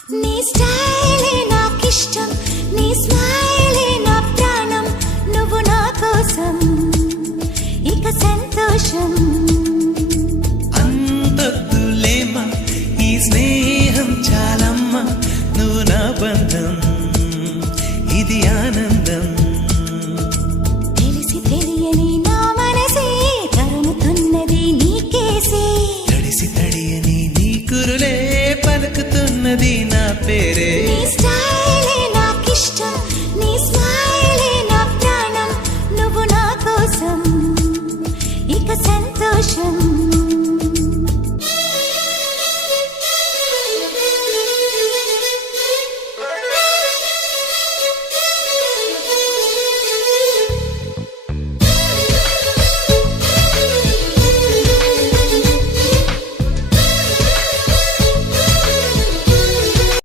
నీ స్టైలే నాకిష్టం, నీ స్మైలే నా ప్రాణం, నువ్వు నా కోసం ఇక సంతోషం. అంతొద్దులేమా ఈ స్నేహం చాలమ్మా, నువ్వు నా బంధం ఇది ఆనందం. తెలిసి తెలియని నా మనసే తరుముతున్నది నీకేసే, తడిసి తడియని నీ కురులే పలుకుతున్నది నా పేరే. నీ స్టైలే